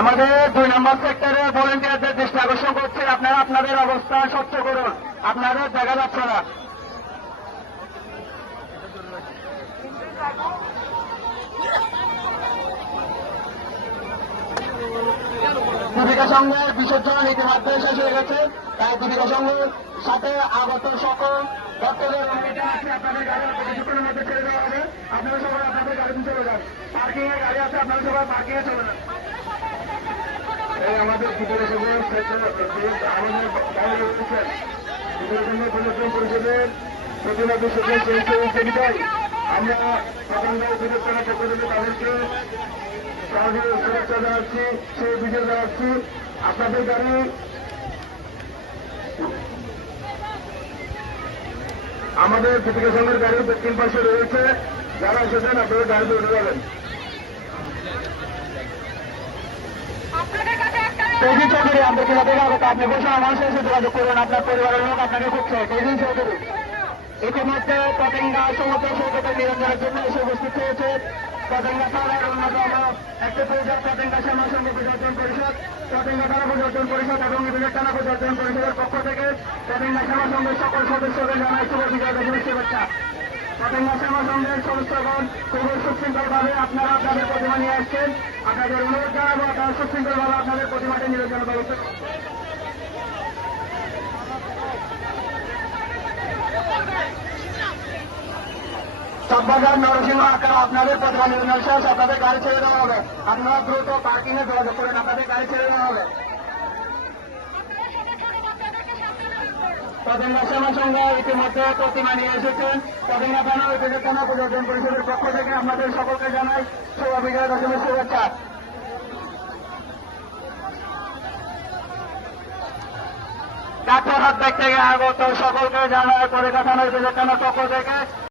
আমাদের 2 নম্বর সেক্টরে ভলেন্টিয়ারদের দৃষ্টি আকর্ষণ করছে, আপনারা আপনাদের অবস্থান স্বচ্ছ করুন, আপনাদের দেখা যাচ্ছে না। দীপিকা সংঘের বিসর্জন ইতিমধ্যে শেষ হয়ে গেছে, তাই দীপিকা সংঘের সাথে আগত সকল ভক্তদের আপনাদের গাড়ি কিছুক্ষণের মধ্যে ছেড়ে দেওয়া হবে। আপনারা সবাই আপনাদের গাড়িতে চলে যান, পার্কিং এ গাড়ি আছে, আপনারা সবাই পার্কিং এ চলে যান। এই আমাদের দীপিকা সংঘের আমাদের বাইরে রয়েছেন দীপিকা সংঘ পরিদর্শন পরিষদের প্রতিবাদ শেষে শেষ বিদায়। আমরা পতঙ্গের বিরোধনা পক্ষ থেকে তাদেরকে শুভেচ্ছা জানাচ্ছি, সেই বিজয় জানাচ্ছি। আপনাদের গাড়ি আমাদের দীপিকা সংঘের গাড়ির দক্ষিণ পাশে রয়েছে, যারা এসেছেন আপনাদের গাড়িতে উঠে যাবেন। তেজি চৌধুরী আমাদের কিনা থেকে আগত, আপনি বসে আমার সাথে যোগাযোগ করবেন, আপনার পরিবারের লোক আপনাকে খুঁজছে। তেজি চৌধুরী ইতিমধ্যে পতেঙ্গা সমুদ্র সৈকতে নিরঞ্জনের জন্য এসে উপস্থিত হয়েছে পতেঙ্গা থানার অন্যতম একটি পরিষদ পতেঙ্গা শ্যামা সংঘ পরিবর্তন পরিষদ, পতেঙ্গা থানা পরিবর্তন পরিষদ এবং ইভিলের থানা পরিবর্তন পরিষদের পক্ষ থেকে পতেঙ্গা শ্যামা সংঘের সকল সদস্যদের জানাই শুভ বিজয় দশমীর শুভেচ্ছা। পতেঙ্গা শ্যামা সংঘের সদস্যগণ খুবই সুশৃঙ্খলভাবে আপনারা আপনাদের প্রতিমা নিয়ে আসছেন, আপনাদের অনুরোধ জানাবো আপনারা সুশৃঙ্খলভাবে আপনাদের প্রতিমাটি নিরঞ্জনের ব্যবস্থা। চকবাজার নরসিংহ আকার আপনাদের প্রতিমা নিরঞ্জন শেষ, আপনাদের গাড়ি ছেড়ে দেওয়া হবে, আপনারা দ্রুত পার্কিং এ যোগাযোগ করেন, আপনাদের গাড়ি ছেড়ে দেওয়া হবে। পতেঙ্গা শ্যামা সংঘ ইতিমধ্যে প্রতিমা নিয়ে এসেছেন, পতেঙ্গা থানা উপজেলা থানা পরিবর্তন পরিষদের পক্ষ থেকে আপনাদের সকলকে জানাই শুভ বিজয় দশমীর শুভেচ্ছা। ডাক্তার হাত থেকে আগত সকলকে জানায় পরিকাঠামো উপজেলা থানার পক্ষ থেকে